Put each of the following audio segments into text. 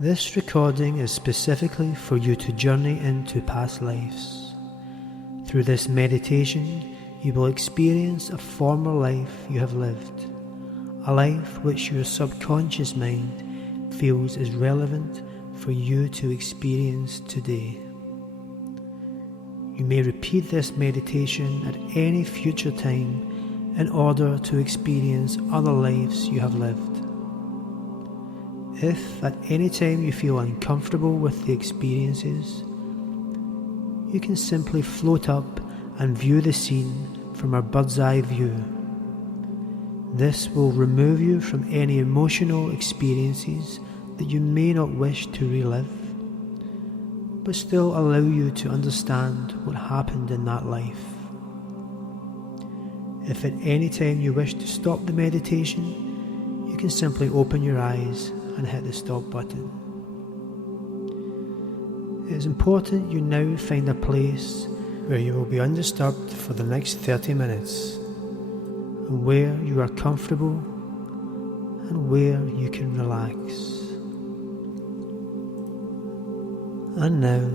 This recording is specifically for you to journey into past lives. Through this meditation, you will experience a former life you have lived, a life which your subconscious mind feels is relevant for you to experience today. You may repeat this meditation at any future time in order to experience other lives you have lived. If at any time you feel uncomfortable with the experiences, you can simply float up and view the scene from a bird's eye view. This will remove you from any emotional experiences that you may not wish to relive, but still allow you to understand what happened in that life. If at any time you wish to stop the meditation, you can simply open your eyes and hit the stop button. It is important you now find a place where you will be undisturbed for the next 30 minutes, and where you are comfortable and where you can relax. And now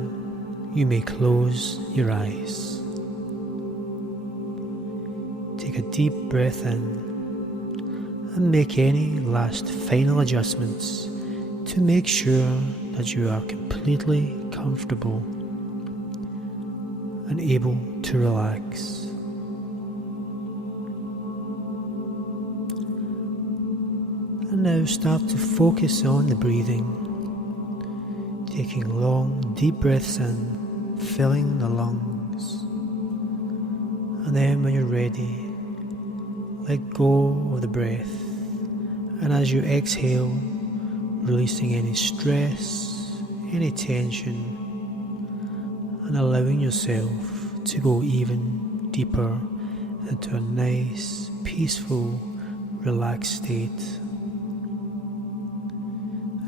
you may close your eyes. Take a deep breath in and make any last final adjustments to make sure that you are completely comfortable and able to relax. And now start to focus on the breathing, taking long deep breaths in, filling the lungs, and then when you're ready, let go of the breath, and as you exhale, releasing any stress, any tension, and allowing yourself to go even deeper into a nice, peaceful, relaxed state.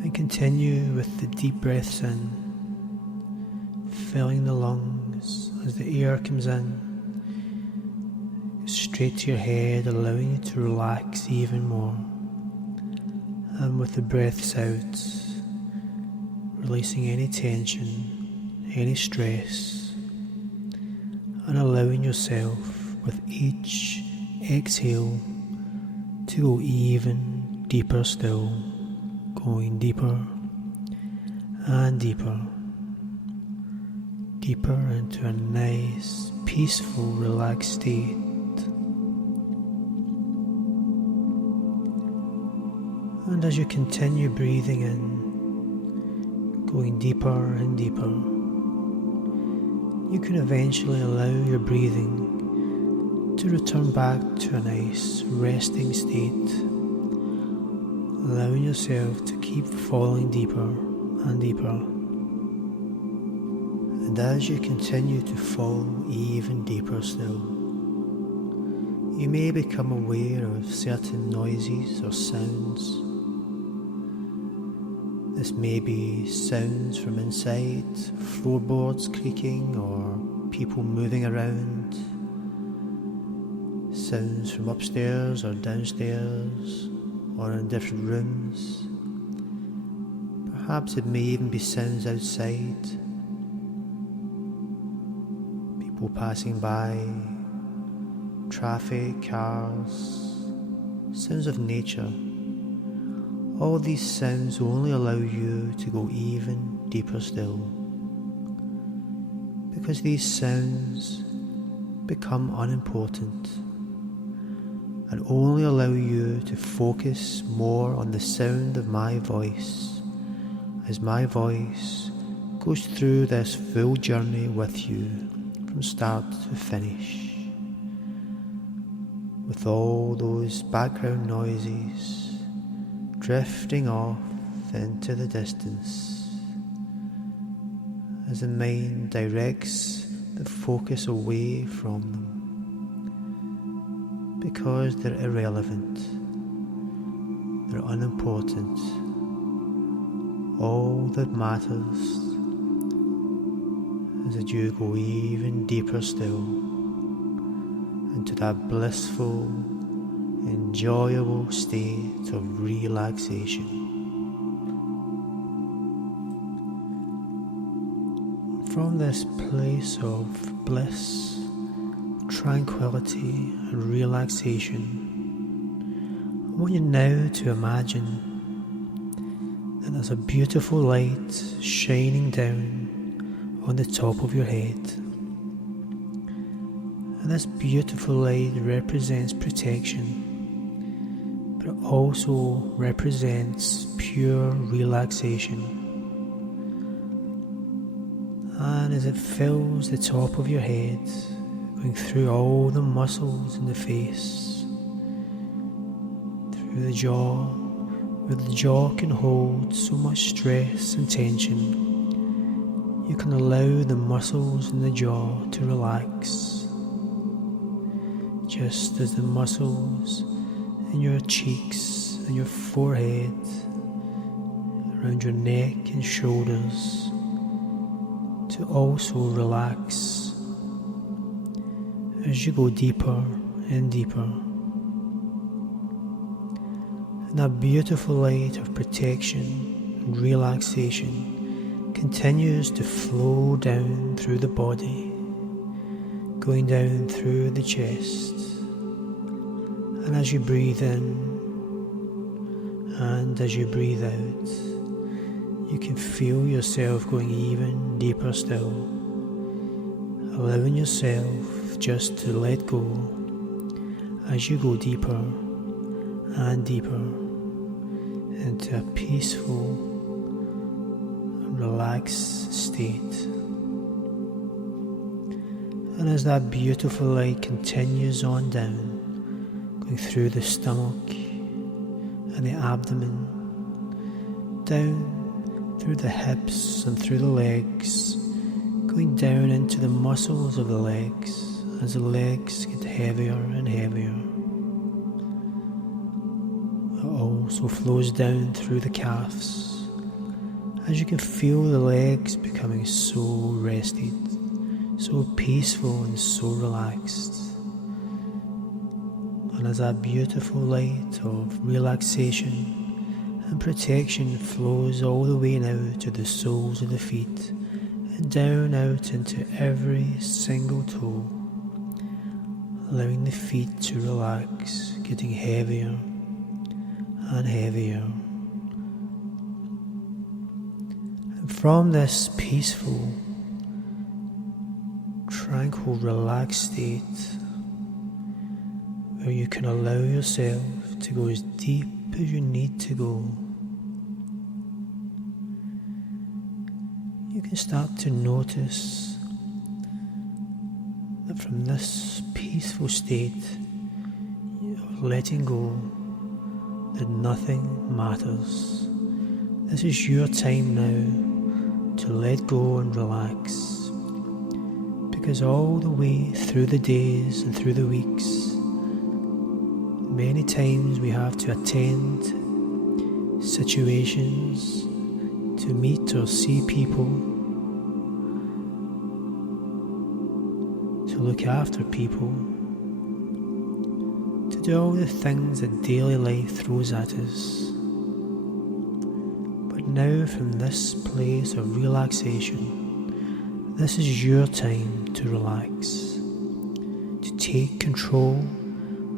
And continue with the deep breaths in, filling the lungs as the air comes in, straight to your head, allowing you to relax even more. And with the breaths out, releasing any tension, any stress, and allowing yourself with each exhale to go even deeper still, going deeper and deeper, deeper into a nice, peaceful, relaxed state. And as you continue breathing in, going deeper and deeper, you can eventually allow your breathing to return back to a nice resting state, allowing yourself to keep falling deeper and deeper. And as you continue to fall even deeper still, you may become aware of certain noises or sounds. This may be sounds from inside, floorboards creaking or people moving around, sounds from upstairs or downstairs or in different rooms. Perhaps it may even be sounds outside, people passing by, traffic, cars, sounds of nature. All these sounds only allow you to go even deeper still, because these sounds become unimportant and only allow you to focus more on the sound of my voice, as my voice goes through this full journey with you from start to finish, with all those background noises drifting off into the distance as the mind directs the focus away from them, because they're irrelevant, they're unimportant. All that matters is that you go even deeper still into that blissful, enjoyable state of relaxation. From this place of bliss, tranquility and relaxation, I want you now to imagine that there's a beautiful light shining down on the top of your head. And this beautiful light represents protection, but it also represents pure relaxation. And as it fills the top of your head, going through all the muscles in the face, through the jaw, where the jaw can hold so much stress and tension, you can allow the muscles in the jaw to relax, just as the muscles in your cheeks and your forehead, around your neck and shoulders, to also relax as you go deeper and deeper. And that beautiful light of protection and relaxation continues to flow down through the body, going down through the chest. And as you breathe in and as you breathe out, you can feel yourself going even deeper still, allowing yourself just to let go as you go deeper and deeper into a peaceful and relaxed state. And as that beautiful light continues on down, going through the stomach and the abdomen, down through the hips and through the legs, going down into the muscles of the legs as the legs get heavier and heavier. It also flows down through the calves as you can feel the legs becoming so rested, so peaceful and so relaxed. And as that beautiful light of relaxation and protection flows all the way now to the soles of the feet and down out into every single toe, allowing the feet to relax, getting heavier and heavier. And from this peaceful, tranquil, relaxed state, where you can allow yourself to go as deep as you need to go, you can start to notice that from this peaceful state of letting go, that nothing matters. This is your time now to let go and relax, because all the way through the days and through the weeks, many times we have to attend situations, to meet or see people, to look after people, to do all the things that daily life throws at us. But now, from this place of relaxation, this is your time to relax, to take control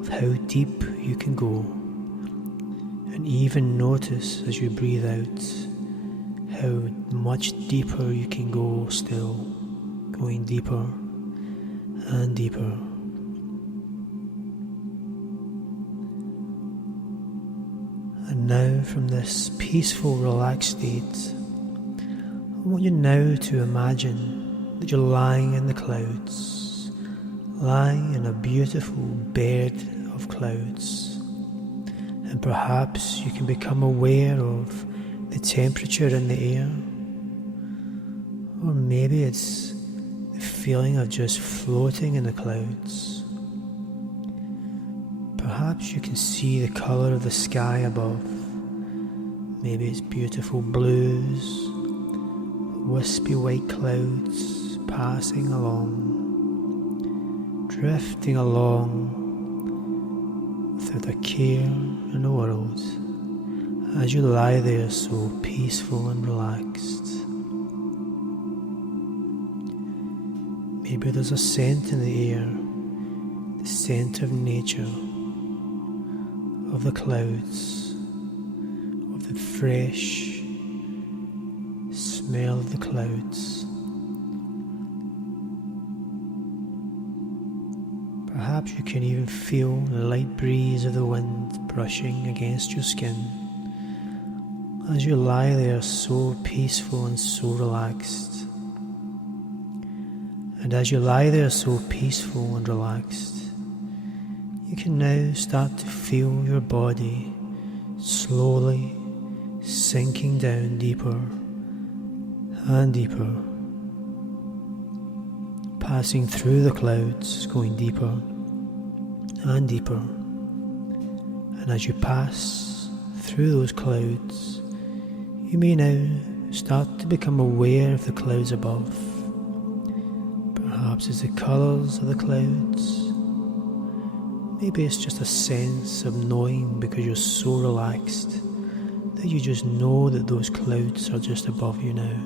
of how deep you can go, and even notice as you breathe out how much deeper you can go still, going deeper and deeper. And now, from this peaceful, relaxed state, I want you now to imagine that you're lying in the clouds, lying in a beautiful bed of clouds, and perhaps you can become aware of the temperature in the air, or maybe it's the feeling of just floating in the clouds. Perhaps you can see the colour of the sky above. Maybe it's beautiful blues, wispy white clouds passing along, drifting along without a care in the world, as you lie there so peaceful and relaxed. Maybe there's a scent in the air, the scent of nature, of the clouds, of the fresh smell of the clouds. Perhaps you can even feel the light breeze of the wind brushing against your skin as you lie there so peaceful and so relaxed. And as you lie there so peaceful and relaxed, you can now start to feel your body slowly sinking down deeper and deeper, passing through the clouds, going deeper and deeper. And as you pass through those clouds, you may now start to become aware of the clouds above. Perhaps it's the colours of the clouds. Maybe it's just a sense of knowing because you're so relaxed that you just know that those clouds are just above you now.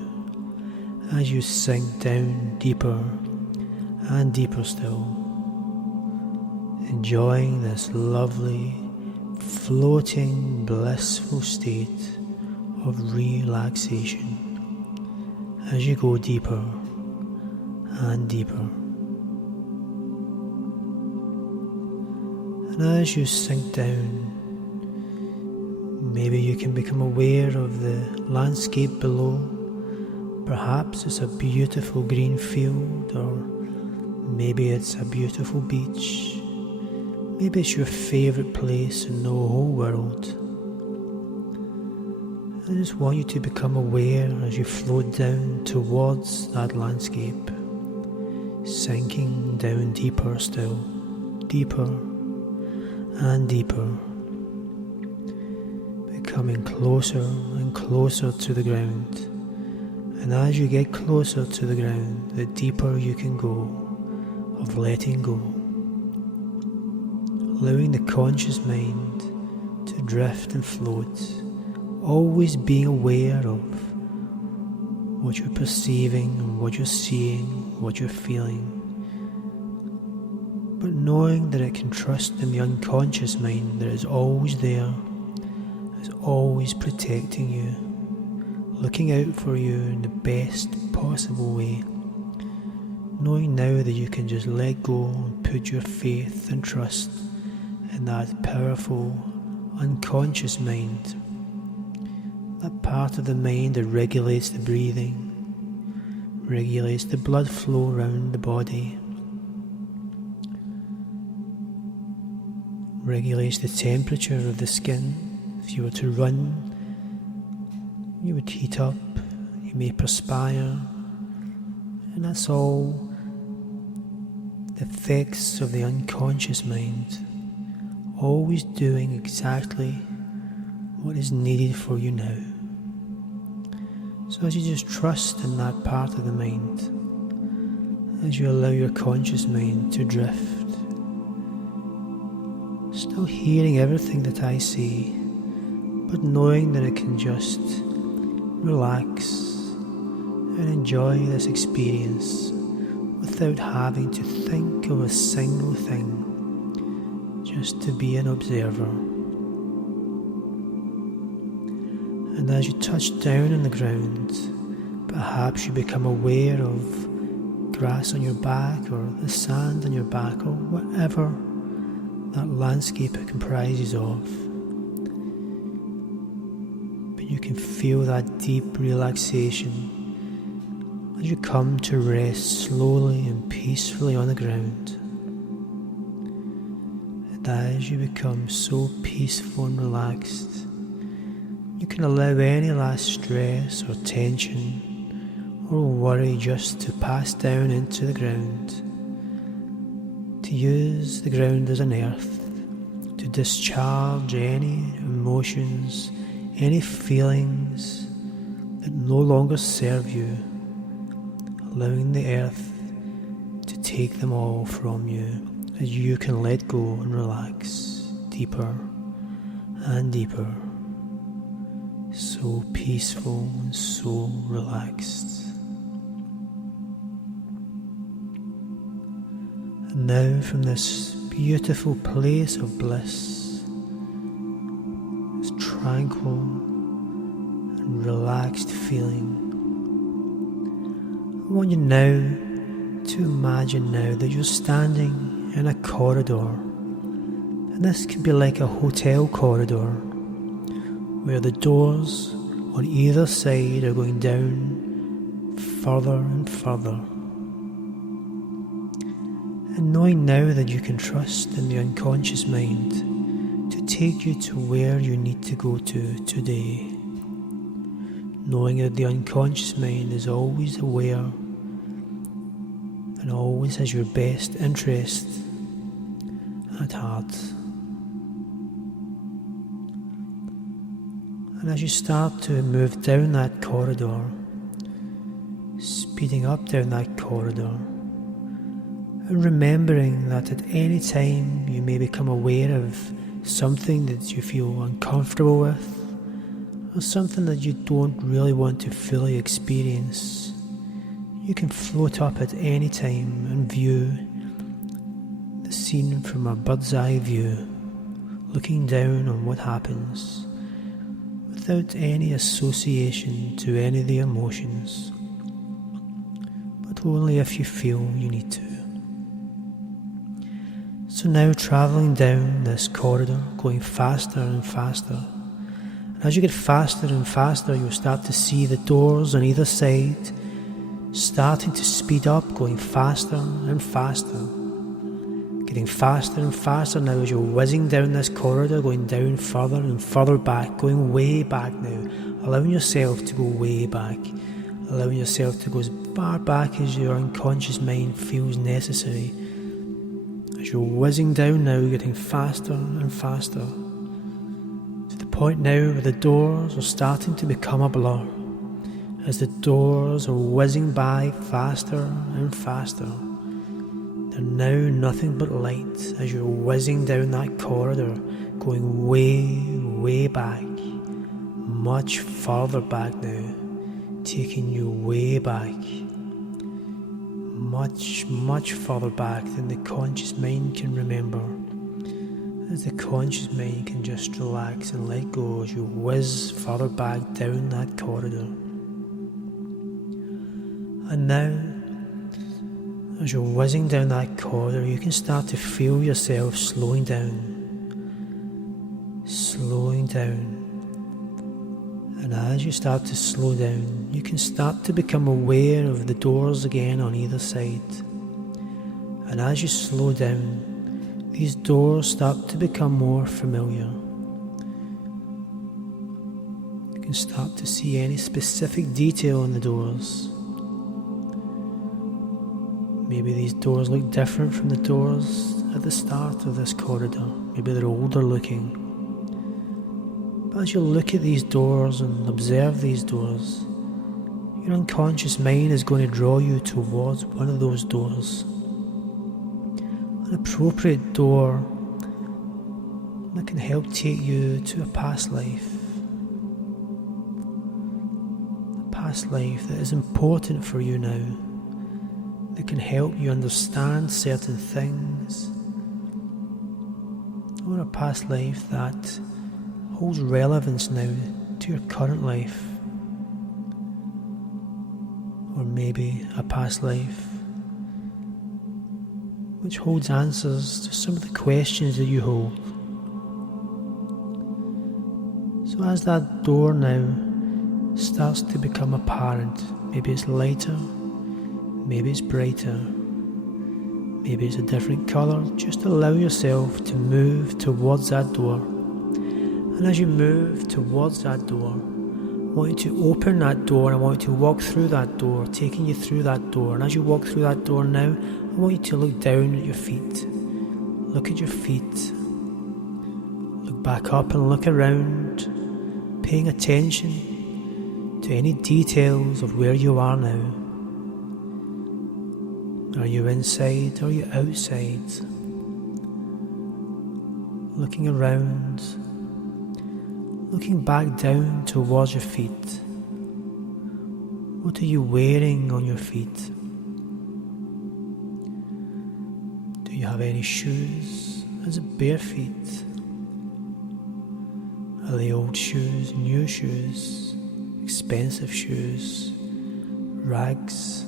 As you sink down deeper and deeper still, enjoying this lovely, floating, blissful state of relaxation as you go deeper and deeper. And as you sink down, maybe you can become aware of the landscape below. Perhaps it's a beautiful green field, or maybe it's a beautiful beach. Maybe it's your favourite place in the whole world. I just want you to become aware as you float down towards that landscape, sinking down deeper still, deeper and deeper, becoming closer and closer to the ground. And as you get closer to the ground, the deeper you can go of letting go, allowing the conscious mind to drift and float, always being aware of what you're perceiving and what you're seeing, what you're feeling, but knowing that it can trust in the unconscious mind that is always there, is always protecting you, looking out for you in the best possible way, knowing now that you can just let go and put your faith and trust in that powerful unconscious mind, that part of the mind that regulates the breathing, regulates the blood flow around the body, regulates the temperature of the skin. If you were to run, you would heat up, you may perspire, and that's all the effects of the unconscious mind, always doing exactly what is needed for you now. So as you just trust in that part of the mind, as you allow your conscious mind to drift, still hearing everything that I say, but knowing that it can just relax and enjoy this experience without having to think of a single thing, just to be an observer. And as you touch down on the ground, perhaps you become aware of grass on your back or the sand on your back or whatever that landscape comprises of. But you can feel that deep relaxation as you come to rest slowly and peacefully on the ground. And as you become so peaceful and relaxed, you can allow any last stress or tension or worry just to pass down into the ground, to use the ground as an earth, to discharge any emotions, any feelings that no longer serve you, allowing the earth to take them all from you as you can let go and relax deeper and deeper. So peaceful and so relaxed. now from this beautiful place of bliss, this tranquil and relaxed feeling, I want you now to imagine now that you're standing in a corridor, and this could be like a hotel corridor where the doors on either side are going down further and further. And knowing now that you can trust in the unconscious mind to take you to where you need to go to today. Knowing that the unconscious mind is always aware and always has your best interest at heart. And as you start to move down that corridor, speeding up down that corridor, and remembering that at any time you may become aware of something that you feel uncomfortable with, or something that you don't really want to fully experience, you can float up at any time and view the scene from a bird's eye view, looking down on what happens, without any association to any of the emotions, but only if you feel you need to. So now travelling down this corridor, going faster and faster. And as you get faster and faster, you'll start to see the doors on either side starting to speed up, going faster and faster. Getting faster and faster now as you're whizzing down this corridor, going down further and further back, going way back now, allowing yourself to go way back, allowing yourself to go as far back as your unconscious mind feels necessary. As you're whizzing down now, getting faster and faster, to the point now where the doors are starting to become a blur. As the doors are whizzing by faster and faster, they're now nothing but light as you're whizzing down that corridor, going way, way back, much farther back now, taking you way back. Much, much further back than the conscious mind can remember, as the conscious mind can just relax and let go as you whiz further back down that corridor. And now, as you're whizzing down that corridor, you can start to feel yourself slowing down, slowing down. And as you start to slow down, you can start to become aware of the doors again on either side. And as you slow down, these doors start to become more familiar. You can start to see any specific detail in the doors. Maybe these doors look different from the doors at the start of this corridor. Maybe they're older looking. But as you look at these doors and observe these doors, your unconscious mind is going to draw you towards one of those doors. An appropriate door that can help take you to a past life. A past life that is important for you now, that can help you understand certain things, or a past life that holds relevance now to your current life, or maybe a past life which holds answers to some of the questions that you hold. So as that door now starts to become apparent, maybe it's lighter, maybe it's brighter, maybe it's a different colour, just allow yourself to move towards that door. And as you move towards that door, I want you to open that door, and I want you to walk through that door, taking you through that door. And as you walk through that door now, I want you to look down at your feet. Look at your feet. Look back up and look around, paying attention to any details of where you are now. Are you inside or are you outside? Looking around, looking back down towards your feet. What are you wearing on your feet? Do you have any shoes? Is it bare feet? Are they old shoes, new shoes, expensive shoes, rags?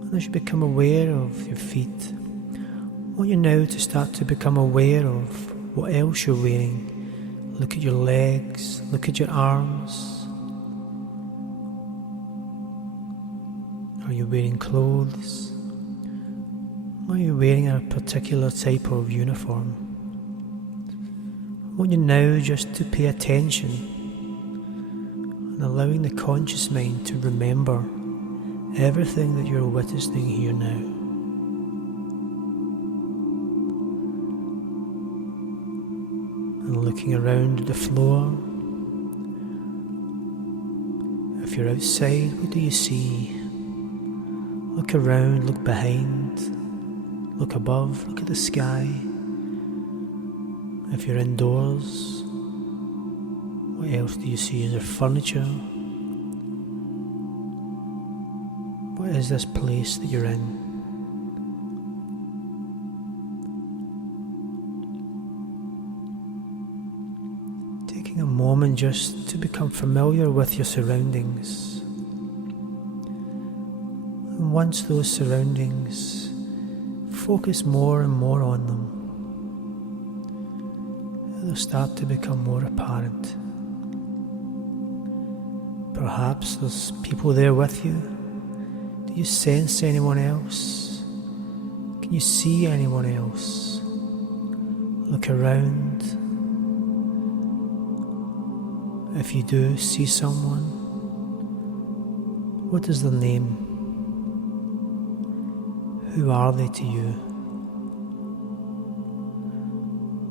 And as you become aware of your feet, I want you now to start to become aware of what else you're wearing. Look at your legs, look at your arms. Are you wearing clothes? Are you wearing a particular type of uniform? I want you now just to pay attention and allowing the conscious mind to remember everything that you're witnessing here now. And looking around the floor. If you're outside, what do you see? Look around, look behind, look above, look at the sky. If you're indoors, what else do you see? Is there furniture? What is this place that you're in? Taking a moment just to become familiar with your surroundings. And once those surroundings, focus more and more on them. They'll start to become more apparent. Perhaps there's people there with you. Do you sense anyone else? Can you see anyone else? Look around. If you do see someone, what is their name? Who are they to you?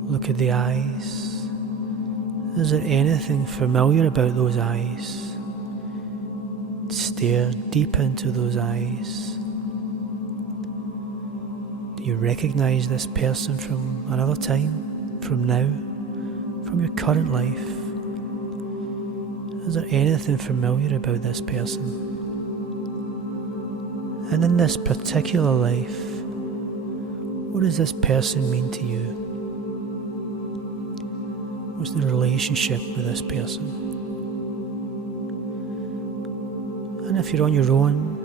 Look at the eyes. Is there anything familiar about those eyes? Stare deep into those eyes. Do you recognize this person from another time, from now, from your current life? Is there anything familiar about this person? And in this particular life, what does this person mean to you? What's the relationship with this person? And if you're on your own,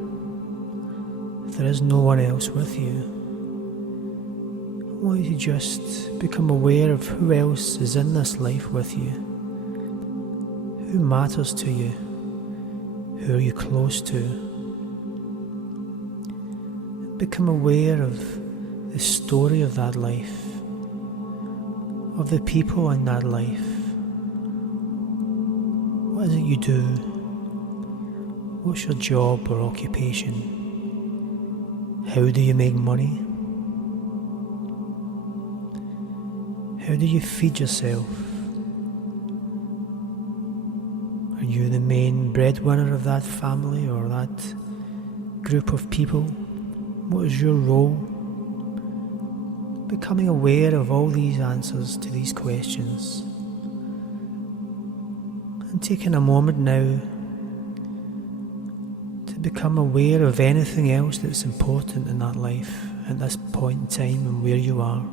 if there is no one else with you, I want you to just become aware of who else is in this life with you. Who matters to you? Who are you close to? Become aware of the story of that life, of the people in that life. What is it you do? What's your job or occupation? How do you make money? How do you feed yourself? Are you the main breadwinner of that family or that group of people? What is your role? Becoming aware of all these answers to these questions. And taking a moment now to become aware of anything else that's important in that life at this point in time and where you are.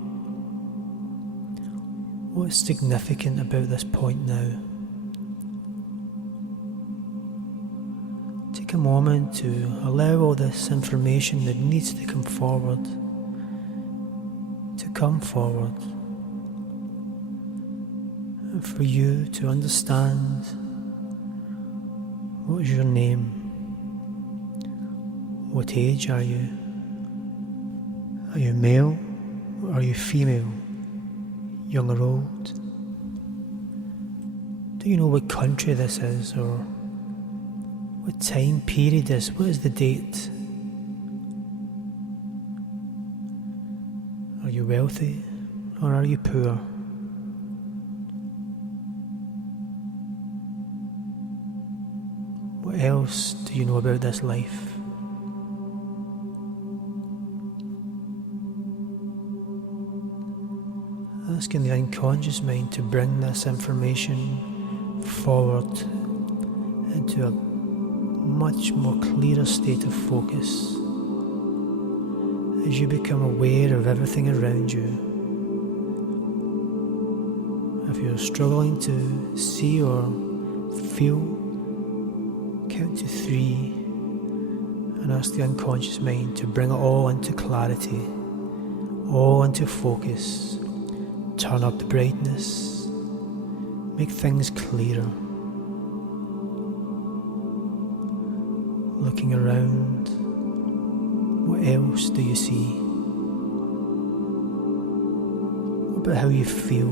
What's significant about this point now? Take a moment to allow all this information that needs to come forward to come forward, and for you to understand what is your name, what age are you male or are you female, young or old? Do you know what country this is or what time period is? What is the date? Are you wealthy or are you poor? What else do you know about this life? Asking the unconscious mind to bring this information forward into a much more clearer state of focus. as you become aware of everything around you. If you're struggling to see or feel, count to 3 and ask the unconscious mind to bring it all into clarity, all into focus. Turn up the brightness, make things clearer. Looking around, what else do you see? What about how you feel?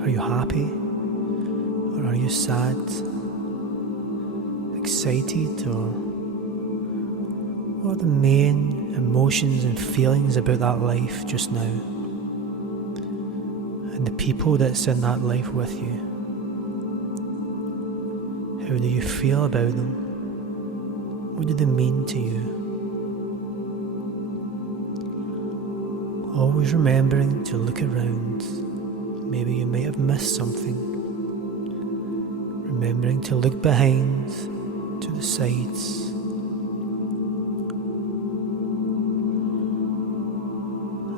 Are you happy? Or are you sad? Excited? Or what are the main emotions and feelings about that life just now? And the people that's in that life with you? How do you feel about them? What do they mean to you? Always remembering to look around. Maybe you may have missed something. Remembering to look behind, to the sides.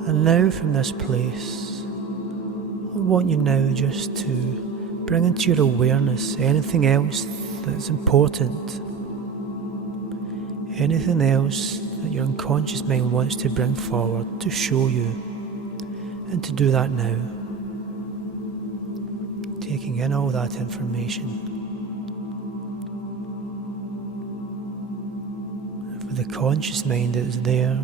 And now from this place, I want you now just to bring into your awareness anything else that's important. Anything else that your unconscious mind wants to bring forward to show you, and to do that now. Taking in all that information. And for the conscious mind that's there,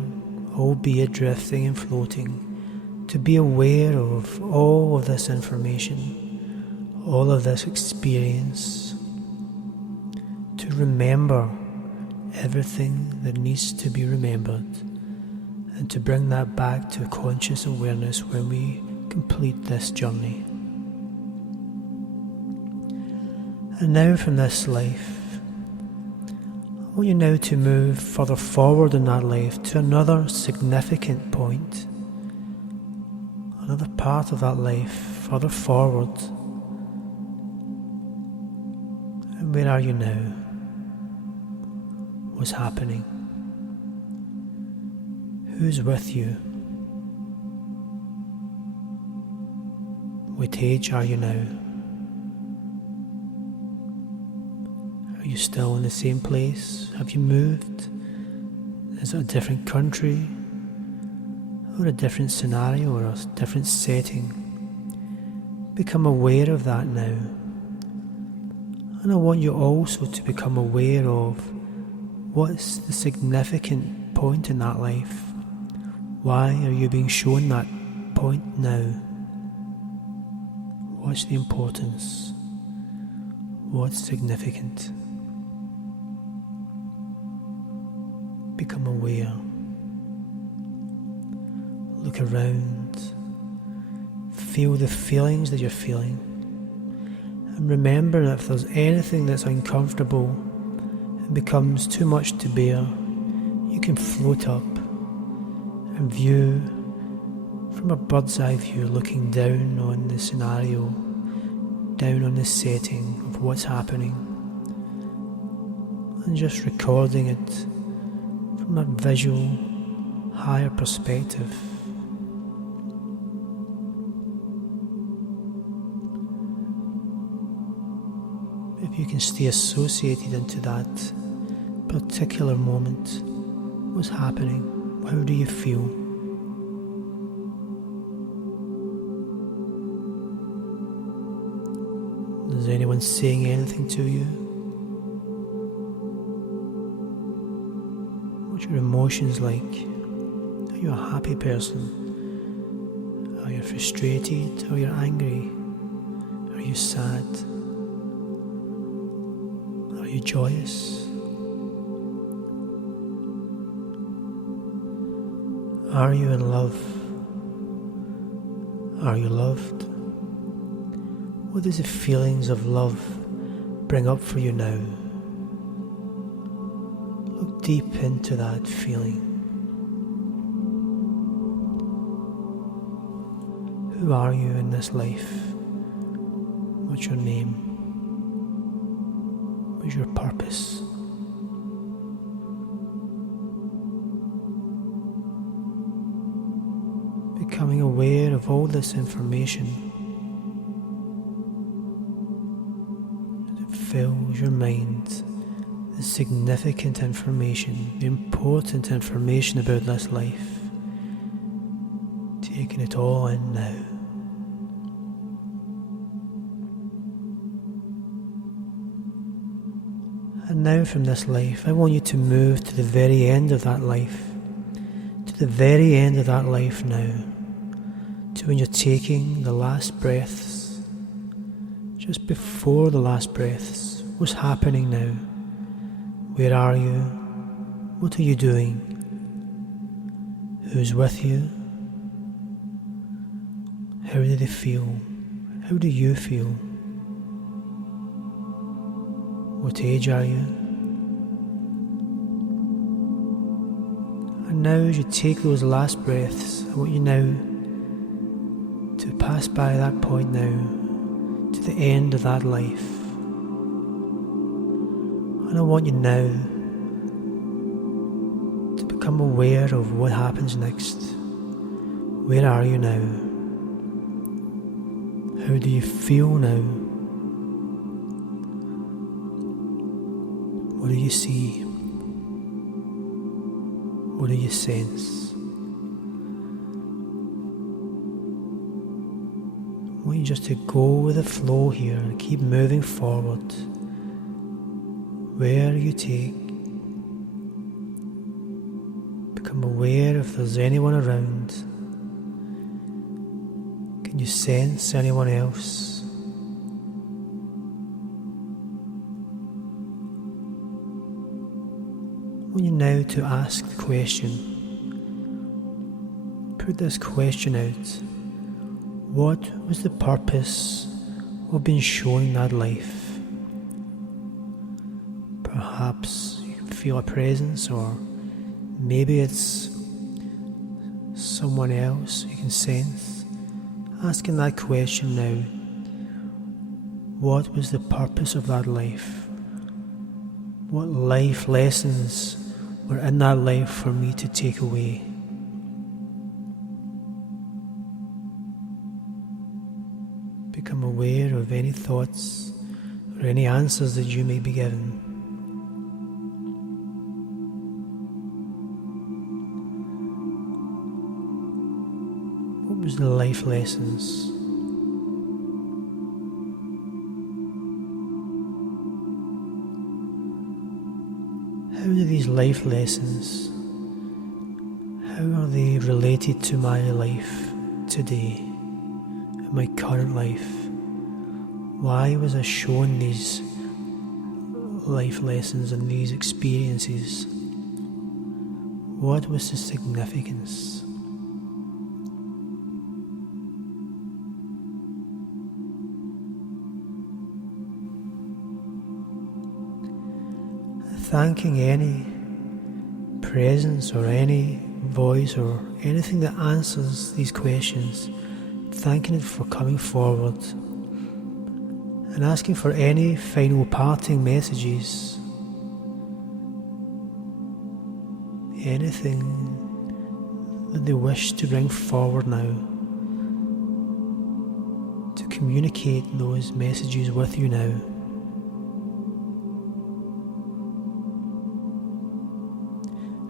albeit drifting and floating, to be aware of all of this information, all of this experience, to remember everything that needs to be remembered, and to bring that back to conscious awareness when we complete this journey. And now from this life, I want you now to move further forward in that life to another significant point, another part of that life further forward. And where are you now? What's happening? Who's with you? What age are you now? Are you still in the same place? Have you moved? Is it a different country? Or a different scenario or a different setting? Become aware of that now. And I want you also to become aware of what's the significant point in that life. Why are you being shown that point now? What's the importance? What's significant? Become aware. Look around. Feel the feelings that you're feeling. And remember that if there's anything that's uncomfortable and becomes too much to bear, you can float up and view from a bird's eye view, looking down on the scenario, down on the setting of what's happening, and just recording it from a visual, higher perspective. If you can stay associated into that particular moment, what's happening? How do you feel? Is anyone saying anything to you? What's your emotions like? Are you a happy person? Are you frustrated? Are you angry? Are you sad? Are you joyous? Are you in love? Are you loved? What does the feelings of love bring up for you now? Look deep into that feeling. Who are you in this life? What's your name? What's your purpose? aware of all this information as it fills your mind, the significant information, the important information about this life, taking it all in now. And now from this life, I want you to move to the very end of that life, to the very end of that life now, to when you're taking the last breaths, just before the last breaths. What's happening now? Where are you? What are you doing? Who's with you? How do they feel? How do you feel? What age are you? And now as you take those last breaths, I want you now to pass by that point now, to the end of that life. And I want you now to become aware of what happens next. Where are you now? How do you feel now? What do you see? What do you sense? I want you just to go with the flow here and keep moving forward. Where you take, become aware if there's anyone around. Can you sense anyone else? I want you now to ask the question. Put this question out. What was the purpose of being shown that life? Perhaps you can feel a presence, or maybe it's someone else you can sense. Asking that question now. What was the purpose of that life? What life lessons were in that life for me to take away? Become aware of any thoughts or any answers that you may be given. What was the life lessons? How do these life lessons, how are they related to my life today, my current life? Why was I shown these life lessons and these experiences? What was the significance? Thanking any presence or any voice or anything that answers these questions, thanking it for coming forward, and asking for any final parting messages, anything that they wish to bring forward now, to communicate those messages with you now.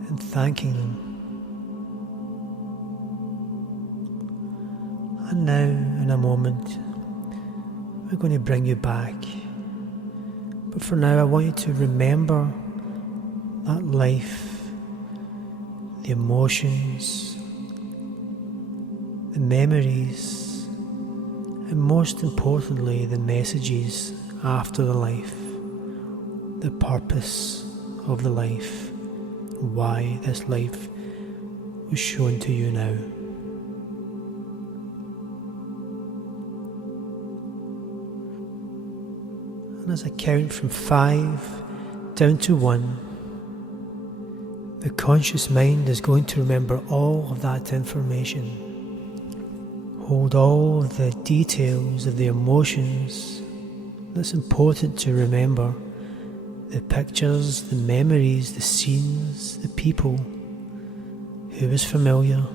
And thanking them. And now, in a moment, we're going to bring you back. But for now, I want you to remember that life, the emotions, the memories, and most importantly, the messages after the life, the purpose of the life, why this life was shown to you now. And as I count from 5 down to 1, the conscious mind is going to remember all of that information. Hold all of the details of the emotions that's important to remember. The pictures, the memories, the scenes, the people, who is familiar.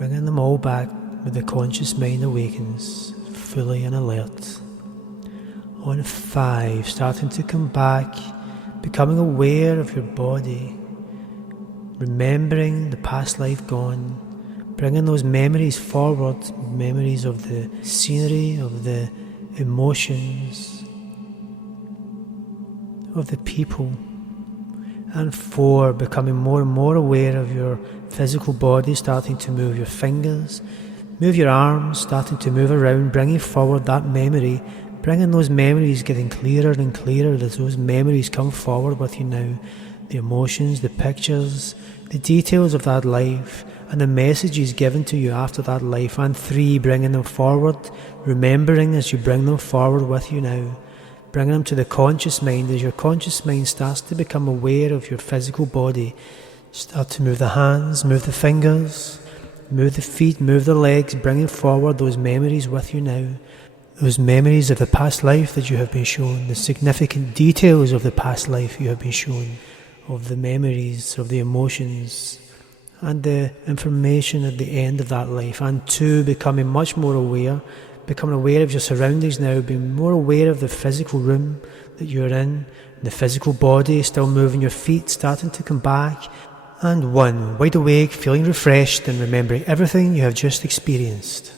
bringing them all back with the conscious mind awakens, fully and alert. On 5, starting to come back, becoming aware of your body, remembering the past life gone, bringing those memories forward, memories of the scenery, of the emotions, of the people. And 4, becoming more and more aware of your physical body, starting to move your fingers, move your arms, starting to move around, bringing forward that memory, bringing those memories, getting clearer and clearer as those memories come forward with you now. The emotions, the pictures, the details of that life, and the messages given to you after that life. And 3, bringing them forward, remembering as you bring them forward with you now. Bringing them to the conscious mind as your conscious mind starts to become aware of your physical body. Start to move the hands, move the fingers, move the feet, move the legs, bringing forward those memories with you now. Those memories of the past life that you have been shown, the significant details of the past life you have been shown, of the memories, of the emotions, and the information at the end of that life. And 2, becoming much more aware, becoming aware of your surroundings now, being more aware of the physical room that you're in, the physical body, still moving your feet, starting to come back. And 1, wide awake, feeling refreshed and remembering everything you have just experienced.